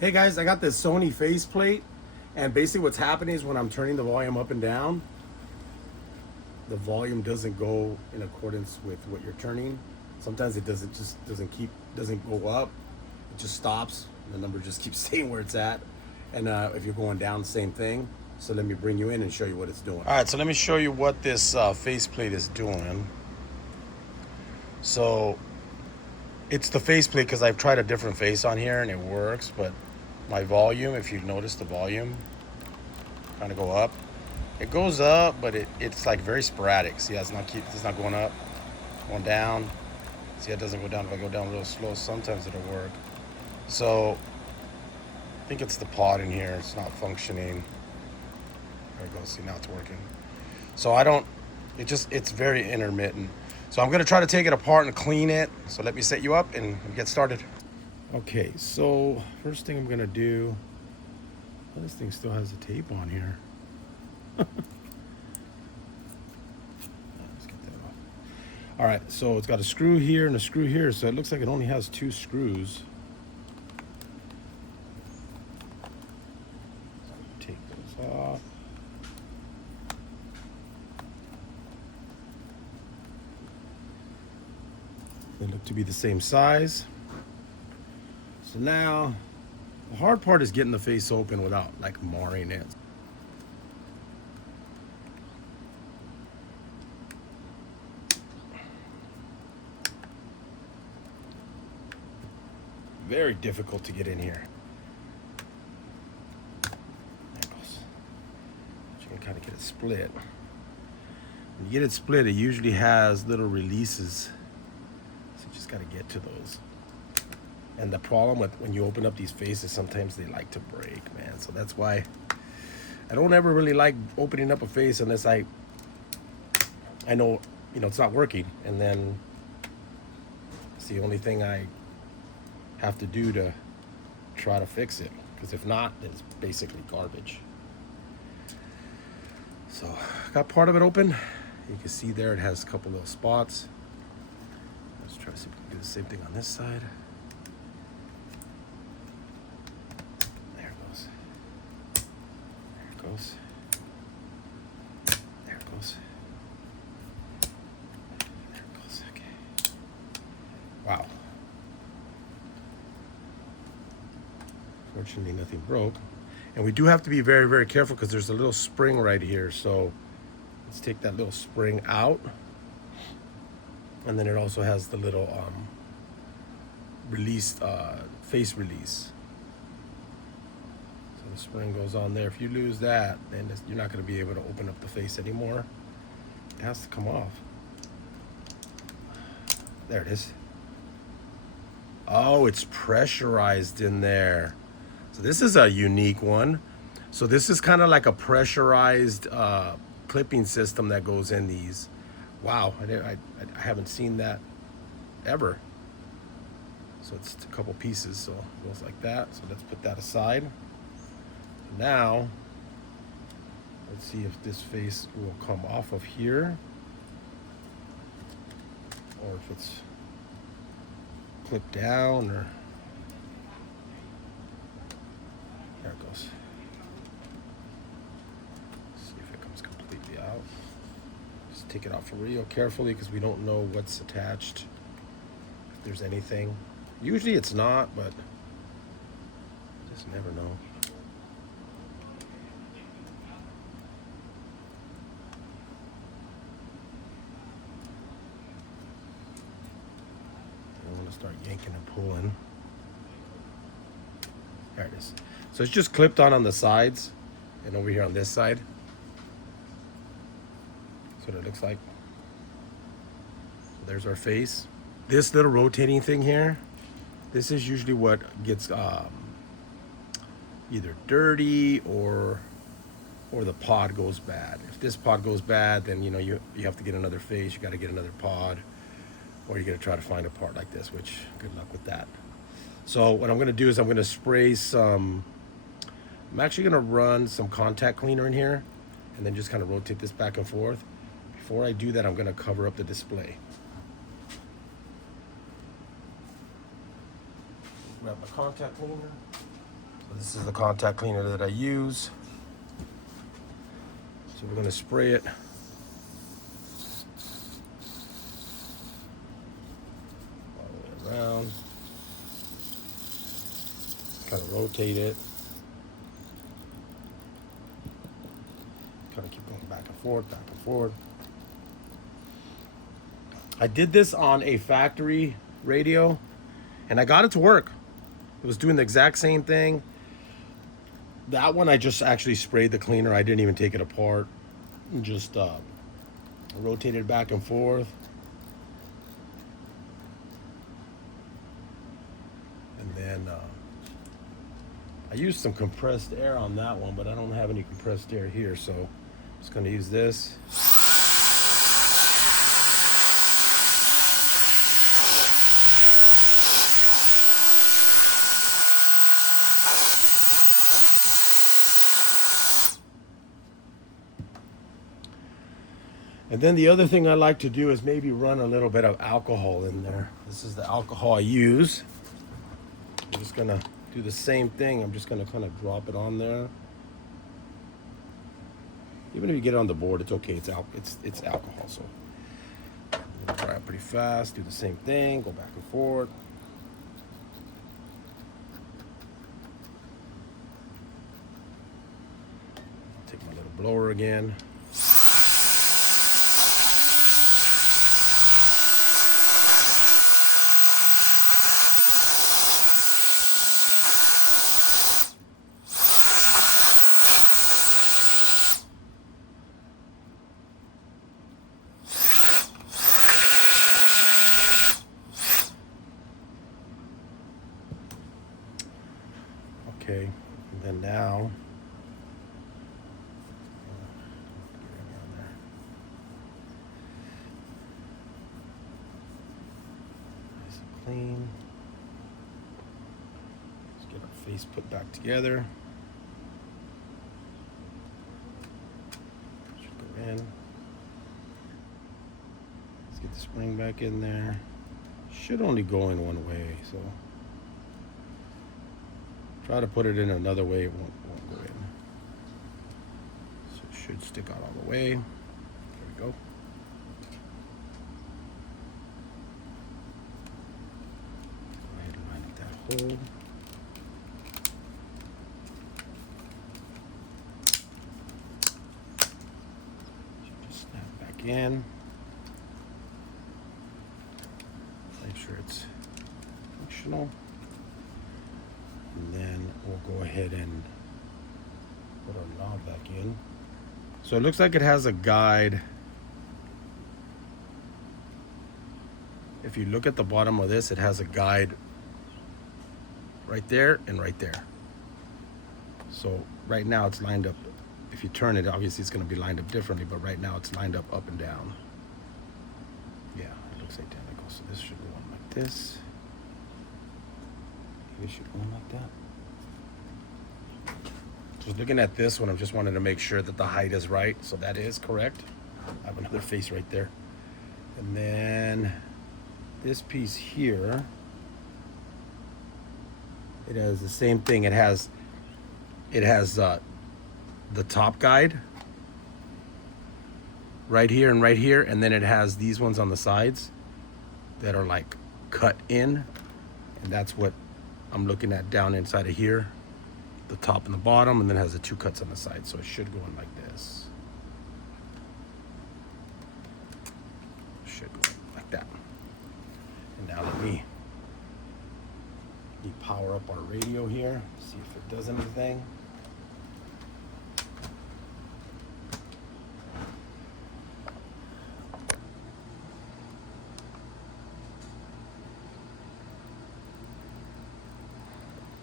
Hey guys, I got this Sony faceplate, and basically what's happening is when I'm turning the volume up and down, the volume doesn't go in accordance with what you're turning. Sometimes it doesn't go up. It just stops. The number just keeps staying where it's at. And if you're going down, same thing. So let me bring you in and show you what it's doing. All right, so let me show you what this faceplate is doing. So it's the faceplate because I've tried a different face on here and it works, but my volume, if you notice the volume kind of go up, it goes up, but it's like very sporadic. See, it's not going up, going down. See, it doesn't go down. If I go down real slow, sometimes it'll work. So I think it's the pod in here. It's not functioning. There it goes. See, now it's working. So it's very intermittent. So I'm gonna try to take it apart and clean it. So let me set you up and get started. Okay, so first thing I'm gonna do, this thing still has the tape on here. Let's get that off. All right, so it's got a screw here and a screw here, so it looks like it only has 2 screws. So take those off. They look to be the same size. So now, the hard part is getting the face open without like marring it. Very difficult to get in here. There it goes. You can kind of get it split. When you get it split, it usually has little releases. So you just got to get to those. And the problem with when you open up these faces, sometimes they like to break, man. So that's why I don't ever really like opening up a face unless I know, it's not working. And then it's the only thing I have to do to try to fix it. Because if not, it's basically garbage. So got part of it open. You can see there it has a couple little spots. Let's try to see if we can do the same thing on this side. There it goes. There it goes. There it goes. There it goes. Okay. Wow. Fortunately, nothing broke. And we do have to be very, very careful because there's a little spring right here. So let's take that little spring out. And then it also has the little face release. So the spring goes on there. If you lose that, then you're not going to be able to open up the face anymore. It has to come off. There it is. Oh, it's pressurized in there. So this is a unique one. So this is kind of like a pressurized clipping system that goes in these. Wow, I haven't seen that ever. So it's a couple pieces, so it goes like that. So let's put that aside. Now, let's see if this face will come off of here, or if it's clipped down, or there it goes. Let's see if it comes completely out. Just take it off real carefully because we don't know what's attached, if there's anything. Usually it's not, but just never know. I'm gonna start yanking and pulling. There it is. So it's just clipped on the sides and over here on this side. That's what it looks like. So there's our face. This little rotating thing here, this is usually what gets either dirty or the pod goes bad. If this pod goes bad, then you have to get another face. You got to get another pod, or you're gonna try to find a part like this. Which good luck with that. So what I'm gonna do is I'm gonna spray some. I'm actually gonna run some contact cleaner in here, and then just kind of rotate this back and forth. Before I do that, I'm gonna cover up the display. Grab my contact cleaner. This is the contact cleaner that I use. So we're gonna spray it. All the way around. Kind of rotate it. Kind of keep going back and forth, back and forth. I did this on a factory radio and I got it to work. It was doing the exact same thing. That one I just actually sprayed the cleaner. I didn't even take it apart. And just rotated back and forth. And then I used some compressed air on that one, but I don't have any compressed air here, so I'm just gonna use this. And then the other thing I like to do is maybe run a little bit of alcohol in there. This is the alcohol I use. I'm just gonna do the same thing. I'm just gonna kind of drop it on there. Even if you get it on the board, it's okay. It's alcohol, so try it pretty fast. Do the same thing. Go back and forth. Take my little blower again. Okay, and then now, nice and clean. Let's get our face put back together. Should go in. Let's get the spring back in there. Should only go in one way, so. Try to put it in another way, it won't go in. So it should stick out all the way. There we go. Go ahead and line up that hole. Should just snap back in. Make sure it's functional. And then we'll go ahead and put our knob back in. So it looks like it has a guide. If you look at the bottom of this, it has a guide right there and right there. So right now it's lined up. If you turn it, obviously it's going to be lined up differently, but right now it's lined up and down. Yeah, it looks identical. So this should go on like this. It should go like that. Just looking at this one, I just wanted to make sure that the height is right. So that is correct. I have another face right there. And then this piece here, it has the same thing. It has the top guide right here and right here. And then it has these ones on the sides that are like cut in. And that's what I'm looking at down inside of here, the top and the bottom, and then it has the two cuts on the side, so it should go in like this. Should go in like that. And now let me power up our radio here, see if it does anything.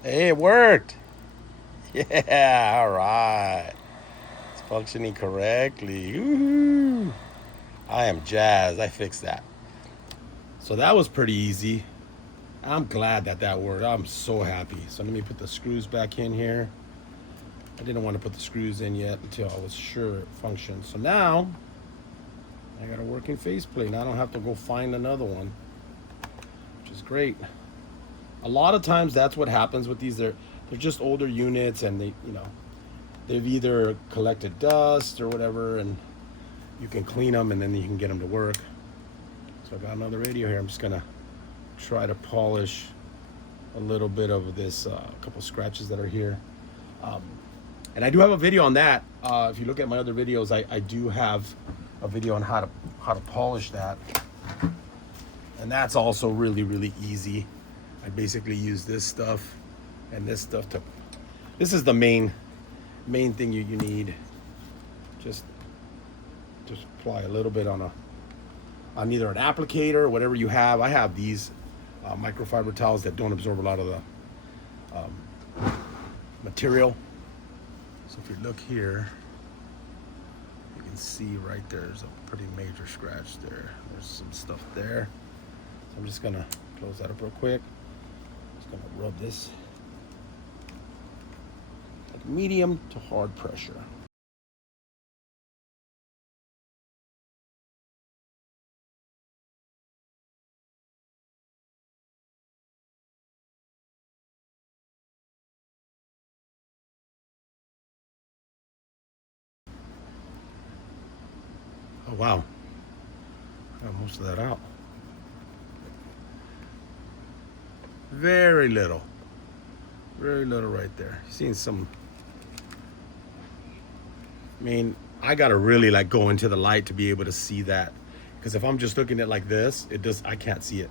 Hey, it worked. Yeah, all right. It's functioning correctly. Woo-hoo. I am jazzed. I fixed that. So that was pretty easy. I'm glad that worked. I'm so happy. So let me put the screws back in here. I didn't want to put the screws in yet until I was sure it functioned. So now I got a working faceplate. Now I don't have to go find another one, which is great. A lot of times that's what happens with these. They're they're just older units, and they, you know, they've either collected dust or whatever, and you can clean them and then you can get them to work. So I got another radio here. I'm just gonna try to polish a little bit of this, couple scratches that are here. And I do have a video on that. If you look at my other videos, I do have a video on how to polish that. And that's also really, really easy. I basically use this stuff and this stuff to, this is the main thing you need. Just apply a little bit on either an applicator or whatever you have. I have these microfiber towels that don't absorb a lot of the material. So if you look here, you can see right there's a pretty major scratch there. There's some stuff there. So I'm just gonna close that up real quick. Just gonna rub this like medium to hard pressure. Oh wow, got most of that out. Very little right there. Seeing some, I mean, I gotta really like go into the light to be able to see that, because if I'm just looking at it like this, I can't see it.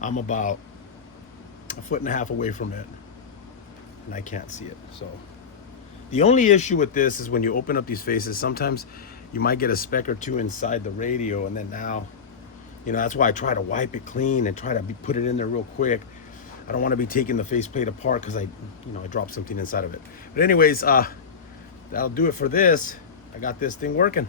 I'm about 1.5 feet away from it and I can't see it. So the only issue with this is when you open up these faces, sometimes you might get a speck or two inside the radio, and then now, you know, that's why I try to wipe it clean and try to put it in there real quick. I don't want to be taking the faceplate apart because I dropped something inside of it. But anyways, that'll do it for this. I got this thing working.